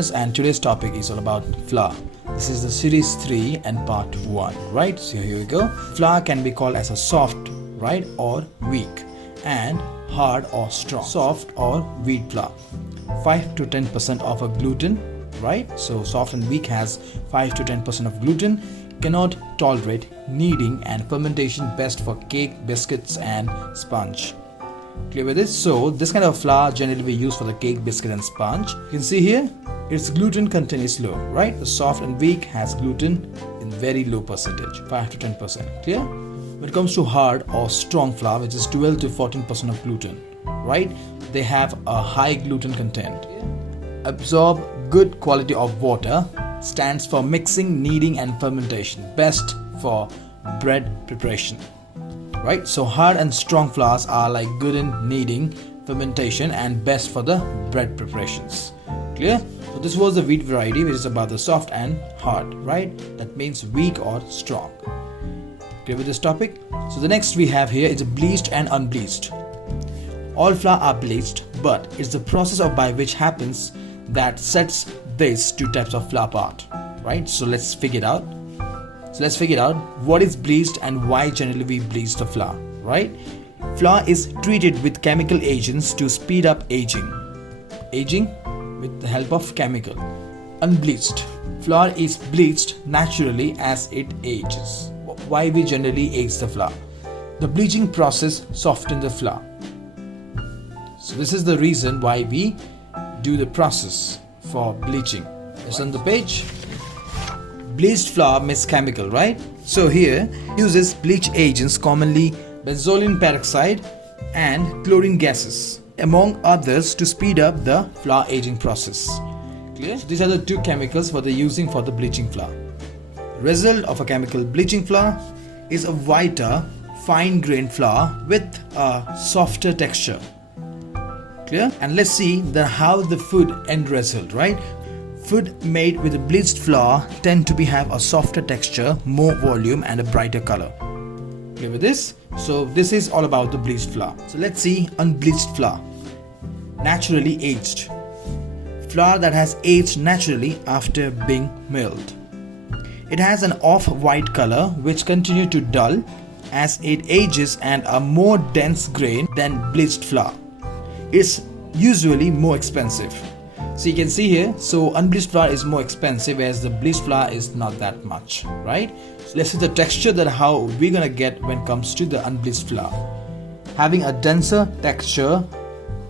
Bonus, and today's topic is all about flour. This is the series 3 and part 1, right? So here we go. Flour can be called as a soft, right, or weak, and hard or strong. Soft or wheat flour, 5 to 10% of a gluten, right? So soft and weak has 5 to 10% of gluten. Cannot tolerate kneading and fermentation. Best for cake, biscuits and sponge. Clear with this? So this kind of flour generally we use for the cake, biscuit and sponge. You can see here its gluten content is low, right? The soft and weak has gluten in very low percentage, 5 to 10%. Clear? When it comes to hard or strong flour, which is 12 to 14% of gluten, right? They have a high gluten content. Absorb good quality of water. Stands for mixing, kneading and fermentation. Best for bread preparation, right? So hard and strong flours are like good in kneading, fermentation and best for the bread preparations. Clear? So this was the wheat variety, which is about the soft and hard, right? That means weak or strong. Clear with this topic? So the next we have here is bleached and unbleached. All flour are bleached, but it's the process of by which happens that sets these two types of flour apart, right? So let's figure it out. What is bleached and why generally we bleach the flour, right? Flour is treated with chemical agents to speed up aging with the help of chemical. Unbleached flour is bleached naturally as it ages. Why we generally age the flour? The bleaching process softens the flour. So this is the reason why we do the process for bleaching. It's on the page. Bleached flour means chemical, right? So here uses bleach agents, commonly benzoyl peroxide and chlorine gases, among others, to speed up the flour aging process. Clear? So these are the two chemicals for the using for the bleaching flour. Result of a chemical bleaching flour is a whiter, fine-grained flour with a softer texture. Clear? And let's see how the food end result, right? Food made with a bleached flour tend to have a softer texture, more volume and a brighter color. Clear with this? So this is all about the bleached flour. So let's see unbleached flour. Naturally aged. Flour that has aged naturally after being milled. It has an off-white color which continue to dull as it ages and a more dense grain than bleached flour. It's usually more expensive. So you can see here, so unbleached flour is more expensive whereas the bleached flour is not that much, right? So let's see the texture that how we're gonna get when it comes to the unbleached flour. Having a denser texture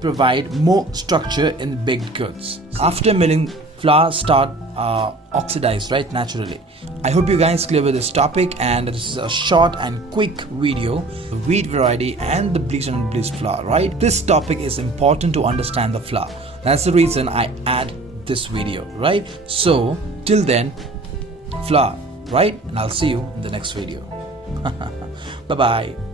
provide more structure in baked goods. After milling, flour start oxidize, right, naturally. I hope you guys clear with this topic, and this is a short and quick video, the wheat variety and the bleached and unbleached flour, right? This topic is important to understand the flour. That's the reason I add this video, right? So till then, flour, right? And I'll see you in the next video. Bye bye.